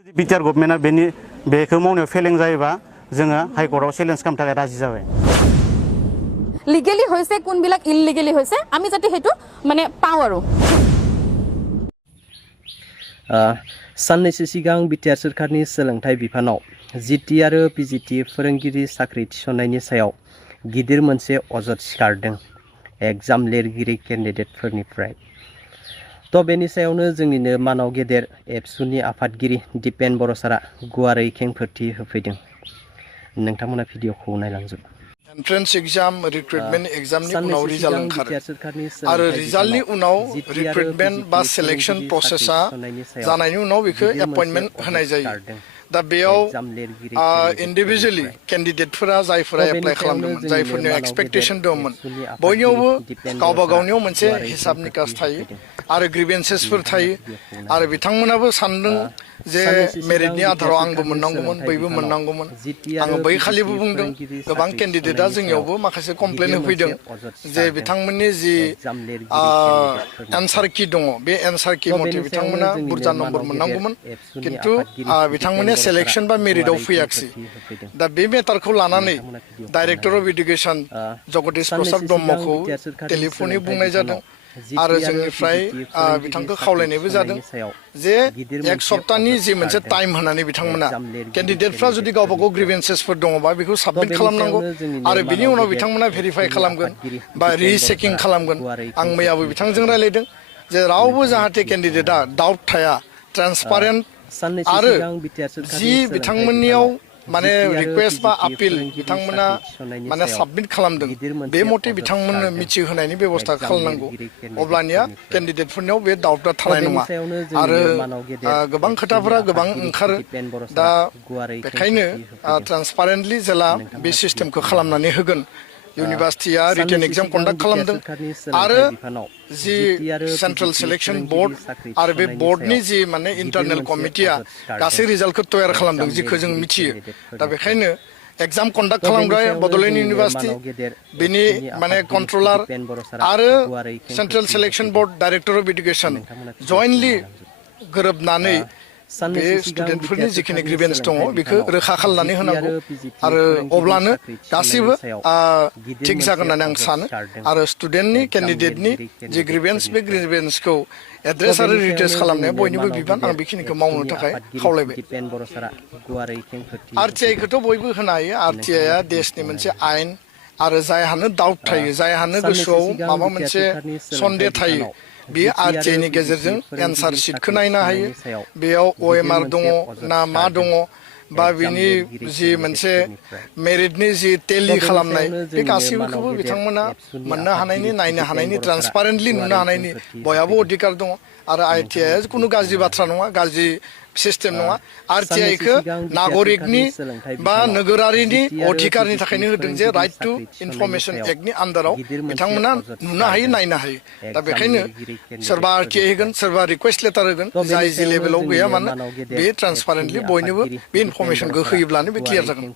BTR गभर्नमेन्टआ बेखौ मावनायाव फेलें जायोबा जोङो हाइकर्टआव चेलेन्ज खालामनो थाखाय राजि जाबाय। लिगेली होइसे कोनबिलाक इललिगेली होइसे आमी जाते हेतु माने पाव आरो साननैसो सिगां बिटिआर सोरखारनि सोलोंथाइ बिफानाव जिटि आरो पिजिटि फोरोंगिरि साख्रि थिसननायनि सायाव गिदिर मोनसे अजद सिखारदों एग्जाम लिरगिरि केन्डिडेटफोरनिफ्राय। तो बेनि सायावनो जोंनिनो मानाव गेदेर एबसुनि आफादगिरि दिपेन बर' सारा गुवारै खेंफोरथि होफैदों। नोंथांमोना भिडिअखौ नायलांजोब। एन्ट्रेन्स एग्जाम रिक्रुटमेन्ट एग्जामनि उनाव रिजाल्ट ओंखारो आरो रिजाल्टनि उनाव रिक्रुटमेन्ट बा सिलेक्शन प्रसेसा जानायनि उनाव बेखौ एपइन्टमेन्ट होनाय जायो। दा बेयाव इन्डिभिजुवेलि केन्डिडेटफोरा जायफोरा एप्लाइ खालामदोंमोन जायफोरनि एक्सपेक्टेशन दंमोन बयनियावबो गावबा गावनियाव मोनसे हिसाब निकास थायो आरो ग्रिभेन्सेसफोर थायो आरो बिथांमोनाबो सानदों जे मेरिटनि आधाराव आंबो मोननांगौमोन बैबो मोननांगौमोन। आङो बै खालिबो बुंदों गोबां केन्डिडेटआ जोंनियावबो माखासे कमप्लेन होफैदों जे बिथांमोननि जि एन्सार कि दङ बे एन्सार कि मथे बिथांमोना बुरजा नम्बर मोननांगौमोन किन्तु बिथांमोननि सेलेक्शन बा मेरिटआव फैयाखिसै। दा बे मेटारखौ लानानै director of education Jagdish Prasad ब्रह्मखौ टेलिफननि बुंनाय जादों आरो जोंनिफ्राय बिथांखौ खावलायनायबो जादों जे एक सप्ताहनि जि मोनसे टाइम होनानै बिथांमोना केन्डिडेटफ्रा जुदि गावबा गाव ग्रिभेन्सेसफोर दङबा बेखौ साबमिट खालामनांगौ आरो बिनि उनाव बिथांमोना भेरिफाइ खालामगोन बा रिचेकिं खालामगोन। आं मैयाबो बिथांजों रायलायदों जे रावबो जाहाथे केन्डिडेटआ डाउट थाया ट्रान्सपारेन्ट आरो जि बिथांमोननियाव माने रिक्वेस्ट बा आपिल बिथांमोना माने साबमिट खालामदों बे मथे बिथांमोननो मिथिहोनायनि बेबस्था खालामनांगौ अब्लानिया केन्डिडेटफोरनियाव बे डाउटआ थानाय नङा आरो गोबां खोथाफोरा गोबां ओंखारो। दा बेखायनो ट्रान्सपारेन्टलि जेला बे सिस्टेमखौ खालामनानै होगोन इउनिभार्सिटिया रिटेन एग्जाम कन्डाक्ट खालामदों आरो जि सेन्ट्रेल सिलेक्शन बोर्ड आरो बे बोर्डनि जि माने इन्टारनेल कमिटिया गासै रिजाल्टखौ तयार खालामदों जिखौ जों मिथियो। दा बेखायनो एग्जाम कन्डाक्ट खालामग्रा बड'लेण्ड इउनिभार्सिटि बेनि माने कन्ट्रलार आरो central selection board director of education jointly गोरोबनानै बे स्टुडेन्टफोरनि जिखिनि ग्रिभेन्स दङ बेखौ रोखा खालामनानै होनांगौ आरो अब्लानो गासैबो थिग जागोन होननानै आं सानो आरो स्टुडेन्टनि केन्डिडेटनि जि ग्रिभेन्स बे ग्रिभेन्सखौ एड्रेस आरो रिड्रेस खालामनाया बयनिबो बिबान आं बेखिनिखौ मावनो थाखाय खावलायबाय। आरटिआइखौथ' बयबो होनो हायो। आरटिआइआ देशनि मोनसे आयेन आरो जायहानो डाउट थायो जायहानो गोसोआव माबा मोनसे सन्देह थायो बे आरटिआइनि गेजेरजों एन्सार शीटखौ नायनो हायो बेयाव OMR दङ ना मा दङ बा बिनि जि मोनसे मेरिटनि जि टेलि खालामनाय बे गासैबोखौबो बिथांमोना मोननो हानायनि नायनो हानायनि ट्रान्सपारेन्टलि नुनो हानायनि बयहाबो अधिकार दङ आरो आरटिआइआ खुनु गाज्रि बाथ्रा नङा गाज्रि सिस्टेम नङा। आरटिआइखौ नागरिकनि बा नोगोरारिनि अधिकारनि थाखायनो होदों जे राइट टु इनफरमेशन एक्टनि आन्दाराव बिथांमोना नुनो हायो नायनो हायो। दा बेखायनो सोरबा आरटिआइ होगोन सोरबा रिक्वेस्ट लेटार होगोन जाय जि लेभेलाव गैया मानो बे ट्रान्सपारेन्टलि बयनोबो बे इनफरमेशनखौ होयोब्लानो बे क्लियार जागोन।